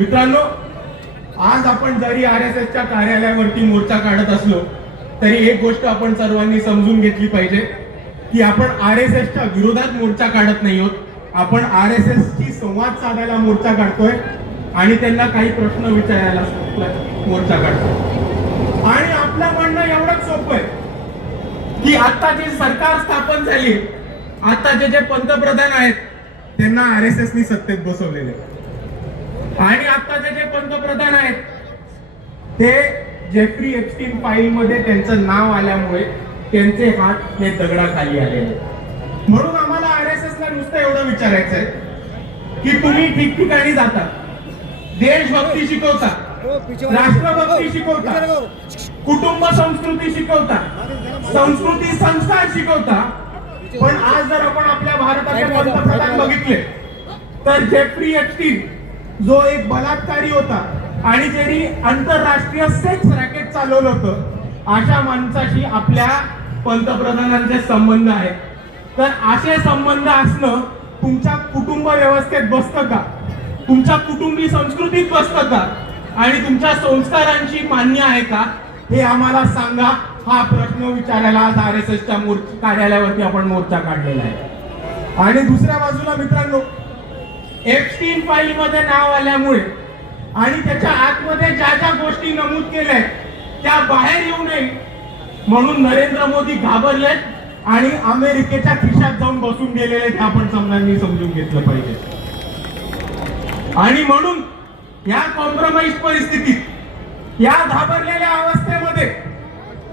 मित्रांनो, आज आपण जरी आरएसएसच्या कार्यालयावरती मोर्चा काढत असलो तरी एक गोष्ट आपण सर्वांनी समजून घेतली पाहिजे की आपण आरएसएसच्या विरोधात मोर्चा काढत नाही आहोत. आपण आरएसएसची संवाद साधायला मोर्चा काढतोय आणि त्यांना काही प्रश्न विचारायला मोर्चा काढतोय. आणि आपलं म्हणणं एवढंच सोपं आहे की आता जी सरकार स्थापन झाली, आताचे जे पंतप्रधान आहेत त्यांना आरएसएसनी सत्तेत बसवलेले आणि आताचे जे पंतप्रधान आहेत ते जेफ्री एप्स्टीन फाईल मध्ये त्यांचं नाव आल्यामुळे त्यांचे हात हे दगडाखाली आलेले. म्हणून आम्हाला आरएसएसला नुसतं एवढं विचारायचं आहे की तुम्ही ठिकठिकाणी जाता, देशभक्ती शिकवता, राष्ट्रभक्ती शिकवता, कुटुंब संस्कृती शिकवता, संस्कृती संस्कार शिकवता, पण आज जर आपण आपल्या भारताचे पंतप्रधान बघितले तर जेफ्री एप्स्टीन जो एक बलात्कारी होता आणि ज्यांनी आंतरराष्ट्रीय सेक्स रॅकेट चालवलं होतं, अशा माणसाशी आपल्या पंतप्रधानांचे संबंध आहेत. तर असे संबंध असणं तुमच्या कुटुंब व्यवस्थेत बसतं का, तुमच्या कुटुंबी संस्कृतीत बसतं का आणि तुमच्या संस्कारांची मान्य आहे का, हे आम्हाला सांगा. हा प्रश्न विचारायला आज आरएसएसच्या कार्यालयावरती आपण मोर्चा काढलेला आहे. आणि दुसऱ्या बाजूला मित्रांनो, एप्स्टीन फाईल मध्ये नाव आल्यामुळे आणि त्याच्या आतमध्ये ज्या ज्या गोष्टी नमूद केल्या त्या बाहेर येऊ नये म्हणून नरेंद्र मोदी घाबरलेत आणि अमेरिकेच्या खिशात जाऊन बसून गेलेले हे आपण समजांनी समजून घेतलं पाहिजे. आणि म्हणून या कॉम्प्रोमाइज परिस्थितीत, या घाबरलेल्या अवस्थेमध्ये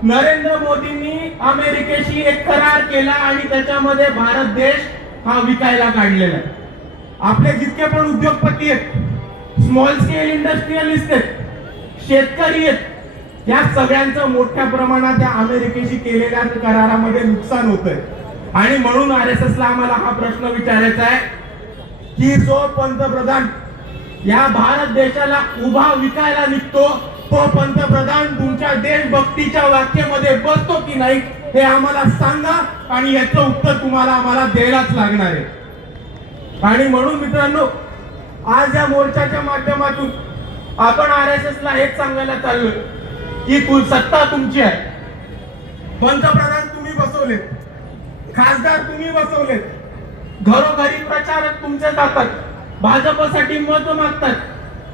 नरेंद्र मोदींनी अमेरिकेशी एक करार केला आणि त्याच्यामध्ये भारत देश हा विकायला काढलेला आहे. आपले जितके पण उद्योगपती आहेत, स्मॉल स्केल इंडस्ट्रियलिस्ट आहेत, शेतकरी आहेत, या सगळ्यांचं मोठ्या प्रमाणात या अमेरिकेशी केलेल्या करारामध्ये नुकसान होतंय. आणि म्हणून आरएसएसला आम्हाला हा प्रश्न विचारायचा आहे की जो पंतप्रधान या भारत देशाला उभा विकायला निघतो, तो पंतप्रधान तुमच्या देशभक्तीच्या व्याख्येमध्ये बसतो की नाही हे आम्हाला सांगा आणि याचं उत्तर तुम्हाला आम्हाला द्यायलाच लागणार आहे. आणि म्हणून मित्रांनो, आज या मोर्चाच्या माध्यमातून आपण आरएसएसला हेच सांगायला चाललोय की सत्ता तुमची आहे, पंतप्रधान तुम्ही बसवलेत, खासदार तुम्ही बसवलेत, घरोघरी प्रचारक तुमचे जातात, भाजपसाठी मत मागतात.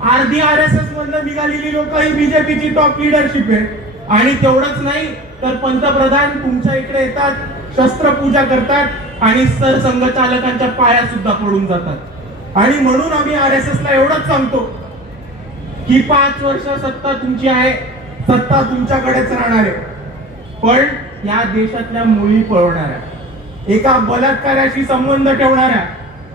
अर्धी आरएसएस मधून निघालेली लोक ही बीजेपीची टॉप लीडरशिप आहे. आणि तेवढंच नाही तर पंतप्रधान तुमच्या इकडे येतात, शस्त्रपूजा करतात आणि सरसंघचालकांच्या पाया सुद्धा पडून जातात. आणि म्हणून आम्ही आरएसएसला एवढंच सांगतो की 5 वर्ष सत्ता तुमची आहे, सत्ता तुमच्याकडेच राहणार आहे, पण या देशातल्या मुली पळवणाऱ्या, एका बलात्काराशी संबंध ठेवणाऱ्या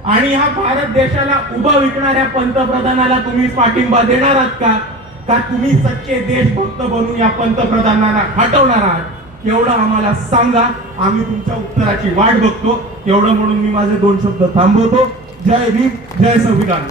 आणि हा भारत देशाला उभं विकणाऱ्या पंतप्रधानाला तुम्ही पाठिंबा देणार आहात का तुम्ही सच्चे देशभक्त बनून या पंतप्रधानांना हटवणार आहात, एवढं आम्हाला सांगा. आम्ही तुमच्या उत्तराची वाट बघतो. एवढं म्हणून मी माझे 2 शब्द थांबवतो. जय भीम, जय संविधान.